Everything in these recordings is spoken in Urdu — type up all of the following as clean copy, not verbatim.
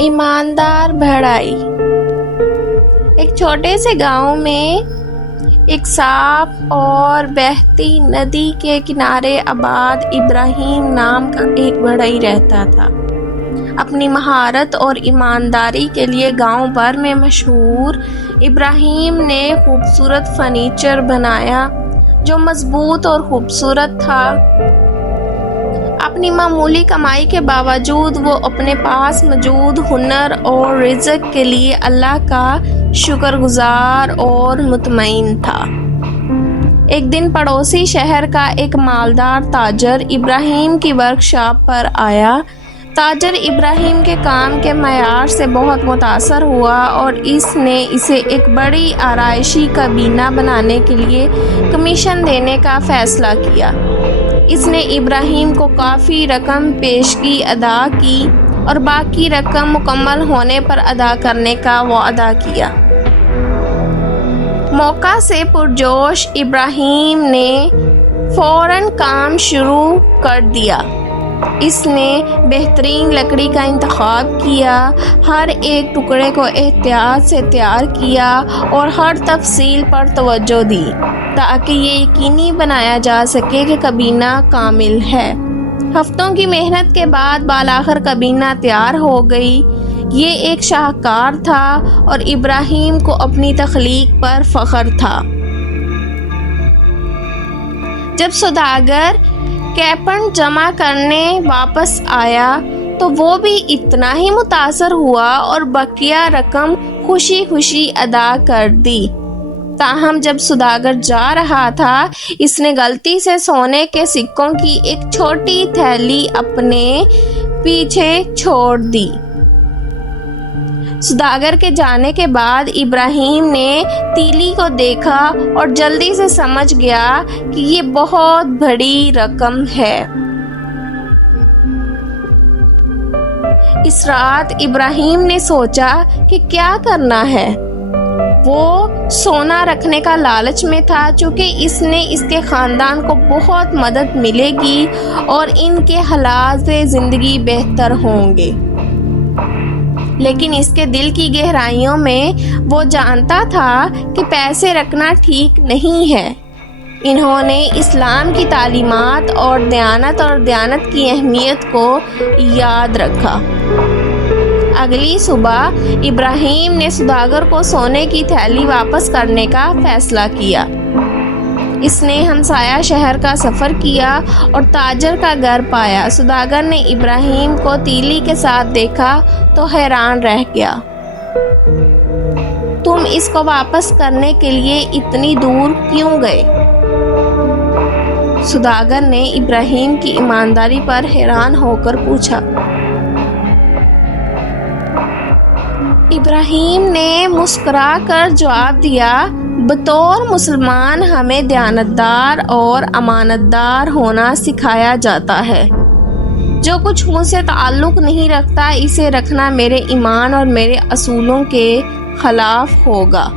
ایماندار بڑھائی۔ ایک چھوٹے سے گاؤں میں ایک صاف اور بہتی ندی کے کنارے آباد ابراہیم نام کا ایک بڑھئی رہتا تھا۔ اپنی مہارت اور ایمانداری کے لیے گاؤں بھر میں مشہور ابراہیم نے خوبصورت فرنیچر بنایا جو مضبوط اور خوبصورت تھا۔ اپنی معمولی کمائی کے باوجود وہ اپنے پاس موجود ہنر اور رزق کے لیے اللہ کا شکر گزار اور مطمئن تھا۔ ایک دن پڑوسی شہر کا ایک مالدار تاجر ابراہیم کی ورکشاپ پر آیا۔ تاجر ابراہیم کے کام کے معیار سے بہت متاثر ہوا اور اس نے اسے ایک بڑی آرائشی کابینہ بنانے کے لیے کمیشن دینے کا فیصلہ کیا۔ اس نے ابراہیم کو کافی رقم پیشگی ادا کی اور باقی رقم مکمل ہونے پر ادا کرنے کا وعدہ کیا۔ موقع سے پرجوش ابراہیم نے فوراً کام شروع کر دیا۔ اس نے بہترین لکڑی کا انتخاب کیا، ہر ایک ٹکڑے کو احتیاط سے تیار کیا اور ہر تفصیل پر توجہ دی تاکہ یہ یقینی بنایا جا سکے کہ کابینہ کامل ہے۔ ہفتوں کی محنت کے بعد بالآخر کابینہ تیار ہو گئی۔ یہ ایک شاہکار تھا اور ابراہیم کو اپنی تخلیق پر فخر تھا۔ جب سوداگر کیپن جمع کرنے واپس آیا تو وہ بھی اتنا ہی متاثر ہوا اور بقیہ رقم خوشی خوشی ادا کر دی۔ تاہم جب سوداگر جا رہا تھا اس نے غلطی سے سونے کے سکوں کی ایک چھوٹی تھیلی اپنے پیچھے چھوڑ دی۔ سوداگر کے جانے کے بعد ابراہیم نے تیلی کو دیکھا اور جلدی سے سمجھ گیا کہ یہ بہت بڑی رقم ہے۔ اس رات ابراہیم نے سوچا کہ کیا کرنا ہے۔ وہ سونا رکھنے کا لالچ میں تھا چونکہ اس نے اس کے خاندان کو بہت مدد ملے گی اور ان کے حالات زندگی بہتر ہوں گے۔ لیکن اس کے دل کی گہرائیوں میں وہ جانتا تھا کہ پیسے رکھنا ٹھیک نہیں ہے۔ انہوں نے اسلام کی تعلیمات اور دیانت کی اہمیت کو یاد رکھا۔ اگلی صبح ابراہیم نے سوداگر کو سونے کی تھیلی واپس کرنے کا فیصلہ کیا۔ اس نے ہمسایہ شہر کا سفر کیا اور تاجر کا گھر پایا۔ سوداگر نے ابراہیم کو تیلی کے ساتھ دیکھا تو حیران رہ گیا۔ تم اس کو واپس کرنے کے لیے اتنی دور کیوں گئے؟ سوداگر نے ابراہیم کی ایمانداری پر حیران ہو کر پوچھا۔ ابراہیم نے مسکرا کر جواب دیا، بطور مسلمان ہمیں دیانتدار اور امانتدار ہونا سکھایا جاتا ہے۔ جو کچھ مجھ سے تعلق نہیں رکھتا اسے رکھنا میرے ایمان اور میرے اصولوں کے خلاف ہوگا۔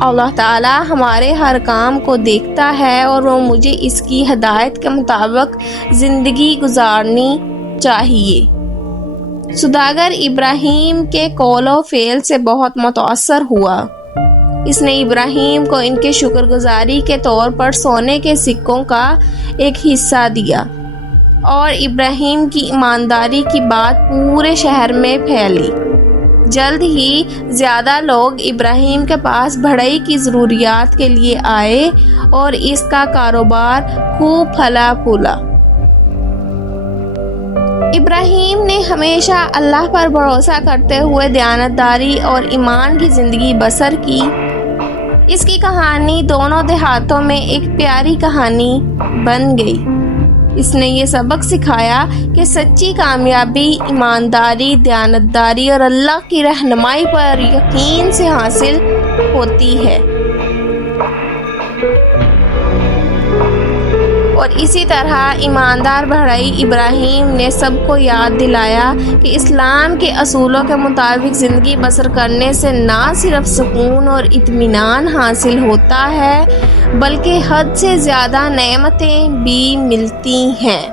اللہ تعالیٰ ہمارے ہر کام کو دیکھتا ہے اور وہ مجھے اس کی ہدایت کے مطابق زندگی گزارنی چاہیے۔ سوداگر ابراہیم کے قول و فعل سے بہت متاثر ہوا۔ اس نے ابراہیم کو ان کے شکر گزاری کے طور پر سونے کے سکوں کا ایک حصہ دیا اور ابراہیم کی ایمانداری کی بات پورے شہر میں پھیلی۔ جلد ہی زیادہ لوگ ابراہیم کے پاس بڑھئی کی ضروریات کے لیے آئے اور اس کا کاروبار خوب پھلا پھولا۔ ابراہیم نے ہمیشہ اللہ پر بھروسہ کرتے ہوئے دیانتداری اور ایمان کی زندگی بسر کی۔ اس کی کہانی دونوں دیہاتوں میں ایک پیاری کہانی بن گئی۔ اس نے یہ سبق سکھایا کہ سچی کامیابی ایمانداری، دیانتداری اور اللہ کی رہنمائی پر یقین سے حاصل ہوتی ہے۔ اور اسی طرح ایماندار بڑھئی ابراہیم نے سب کو یاد دلایا کہ اسلام کے اصولوں کے مطابق زندگی بسر کرنے سے نہ صرف سکون اور اطمینان حاصل ہوتا ہے بلکہ حد سے زیادہ نعمتیں بھی ملتی ہیں۔